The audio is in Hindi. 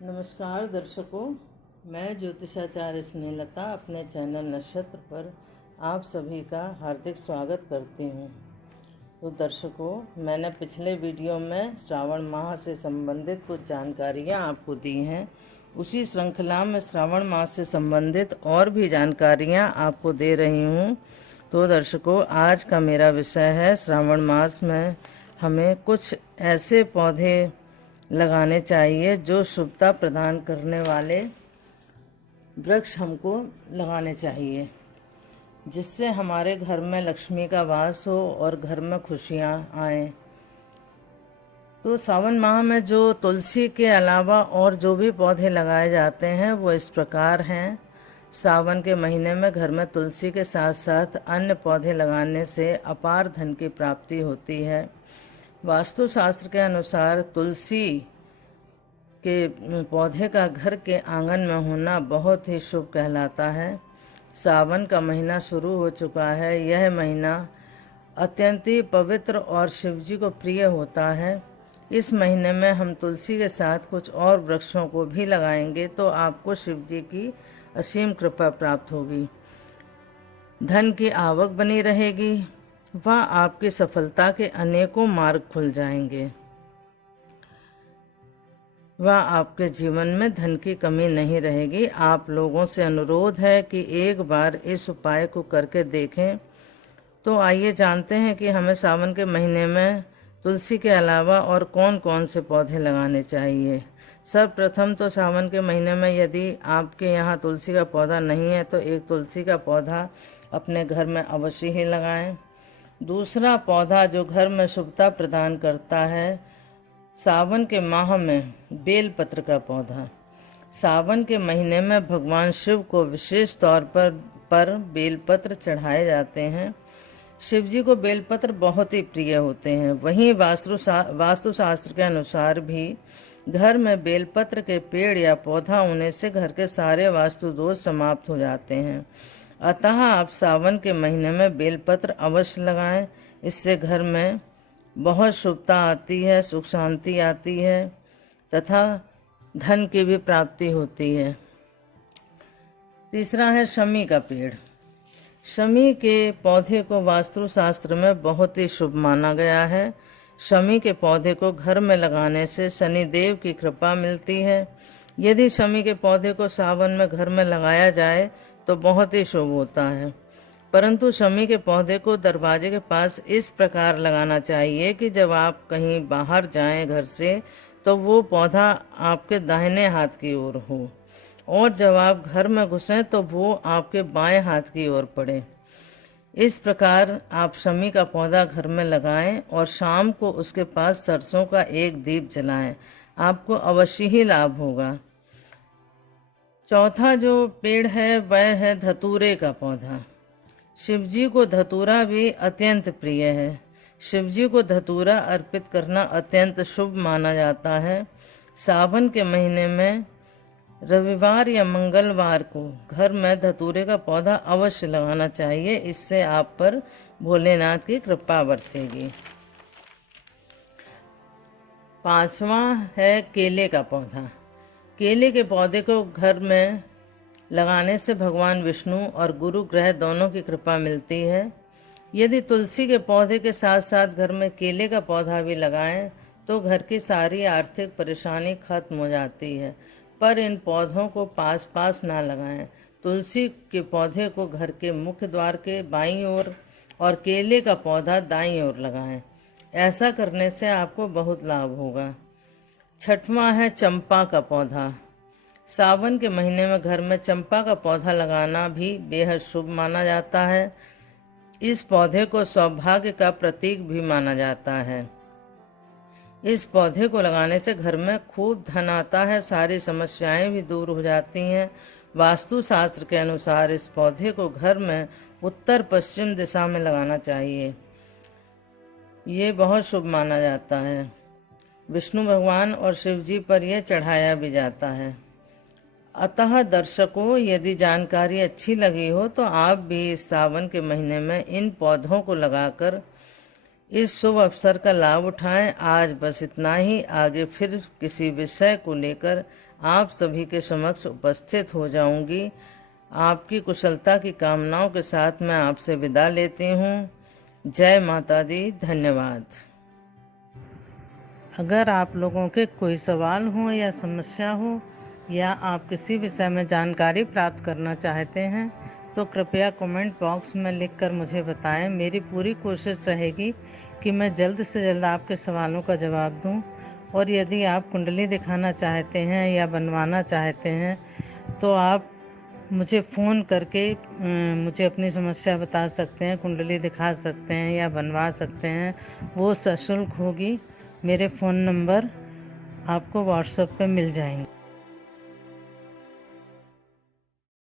नमस्कार दर्शकों, मैं ज्योतिषाचार्य स्नेहलता अपने चैनल नक्षत्र पर आप सभी का हार्दिक स्वागत करती हूँ। तो दर्शकों, मैंने पिछले वीडियो में श्रावण माह से संबंधित कुछ जानकारियाँ आपको दी हैं। उसी श्रृंखला में श्रावण माह से संबंधित और भी जानकारियाँ आपको दे रही हूँ। तो दर्शकों, आज का मेरा विषय है श्रावण मास में हमें कुछ ऐसे पौधे लगाने चाहिए जो शुभता प्रदान करने वाले वृक्ष हमको लगाने चाहिए, जिससे हमारे घर में लक्ष्मी का वास हो और घर में खुशियाँ आएँ। तो सावन माह में जो तुलसी के अलावा और जो भी पौधे लगाए जाते हैं वो इस प्रकार हैं। सावन के महीने में घर में तुलसी के साथ साथ अन्य पौधे लगाने से अपार धन की प्राप्ति होती है। वास्तुशास्त्र के अनुसार तुलसी के पौधे का घर के आंगन में होना बहुत ही शुभ कहलाता है। सावन का महीना शुरू हो चुका है। यह महीना अत्यंत ही पवित्र और शिव जी को प्रिय होता है। इस महीने में हम तुलसी के साथ कुछ और वृक्षों को भी लगाएंगे तो आपको शिव जी की असीम कृपा प्राप्त होगी। धन की आवक बनी रहेगी व आपकी सफलता के अनेकों मार्ग खुल जाएंगे व आपके जीवन में धन की कमी नहीं रहेगी। आप लोगों से अनुरोध है कि एक बार इस उपाय को करके देखें। तो आइए जानते हैं कि हमें सावन के महीने में तुलसी के अलावा और कौन कौन से पौधे लगाने चाहिए। सर्वप्रथम तो सावन के महीने में यदि आपके यहाँ तुलसी का पौधा नहीं है तो एक तुलसी का पौधा अपने घर में अवश्य ही लगाएं। दूसरा पौधा जो घर में शुभता प्रदान करता है, सावन के माह में बेलपत्र का पौधा। सावन के महीने में भगवान शिव को विशेष तौर पर बेलपत्र चढ़ाए जाते हैं। शिव जी को बेलपत्र बहुत ही प्रिय होते हैं। वहीं वास्तुशास्त्र के अनुसार भी घर में बेलपत्र के पेड़ या पौधा होने से घर के सारे वास्तु दोष समाप्त हो जाते हैं। अतः आप सावन के महीने में बेलपत्र अवश्य लगाएं। इससे घर में बहुत शुभता आती है, सुख शांति आती है तथा धन की भी प्राप्ति होती है। तीसरा है शमी का पेड़। शमी के पौधे को वास्तुशास्त्र में बहुत ही शुभ माना गया है। शमी के पौधे को घर में लगाने से शनिदेव की कृपा मिलती है। यदि शमी के पौधे को सावन में घर में लगाया जाए तो बहुत ही शुभ होता है, परंतु शमी के पौधे को दरवाजे के पास इस प्रकार लगाना चाहिए कि जब आप कहीं बाहर जाएं घर से तो वो पौधा आपके दाहिने हाथ की ओर हो और जब आप घर में घुसें तो वो आपके बाएं हाथ की ओर पड़े। इस प्रकार आप शमी का पौधा घर में लगाएं और शाम को उसके पास सरसों का एक दीप जलाएं। आपको अवश्य ही लाभ होगा। चौथा जो पेड़ है वह है धतूरे का पौधा। शिवजी को धतूरा भी अत्यंत प्रिय है। शिवजी को धतूरा अर्पित करना अत्यंत शुभ माना जाता है। सावन के महीने में रविवार या मंगलवार को घर में धतूरे का पौधा अवश्य लगाना चाहिए। इससे आप पर भोलेनाथ की कृपा बरसेगी। पांचवा है केले का पौधा। केले के पौधे को घर में लगाने से भगवान विष्णु और गुरु ग्रह दोनों की कृपा मिलती है। यदि तुलसी के पौधे के साथ साथ घर में केले का पौधा भी लगाएं तो घर की सारी आर्थिक परेशानी खत्म हो जाती है, पर इन पौधों को पास पास ना लगाएं। तुलसी के पौधे को घर के मुख्य द्वार के बाईं ओर और केले का पौधा दाईं ओर लगाएं। ऐसा करने से आपको बहुत लाभ होगा। छठवां है चंपा का पौधा। सावन के महीने में घर में चंपा का पौधा लगाना भी बेहद शुभ माना जाता है। इस पौधे को सौभाग्य का प्रतीक भी माना जाता है। इस पौधे को लगाने से घर में खूब धन आता है, सारी समस्याएं भी दूर हो जाती हैं। वास्तुशास्त्र के अनुसार इस पौधे को घर में उत्तर पश्चिम दिशा में लगाना चाहिए। ये बहुत शुभ माना जाता है। विष्णु भगवान और शिव जी पर यह चढ़ाया भी जाता है। अतः दर्शकों, यदि जानकारी अच्छी लगी हो तो आप भी इस सावन के महीने में इन पौधों को लगाकर इस शुभ अवसर का लाभ उठाएं। आज बस इतना ही। आगे फिर किसी विषय को लेकर आप सभी के समक्ष उपस्थित हो जाऊंगी। आपकी कुशलता की कामनाओं के साथ मैं आपसे विदा लेती हूँ। जय माता दी। धन्यवाद। अगर आप लोगों के कोई सवाल हो या समस्या हो या आप किसी विषय में जानकारी प्राप्त करना चाहते हैं तो कृपया कमेंट बॉक्स में लिखकर मुझे बताएं। मेरी पूरी कोशिश रहेगी कि मैं जल्द से जल्द आपके सवालों का जवाब दूं। और यदि आप कुंडली दिखाना चाहते हैं या बनवाना चाहते हैं तो आप मुझे फ़ोन करके मुझे अपनी समस्या बता सकते हैं, कुंडली दिखा सकते हैं या बनवा सकते हैं। वो सशुल्क होगी। मेरे फ़ोन नंबर आपको व्हाट्सएप पे मिल जाएंगे।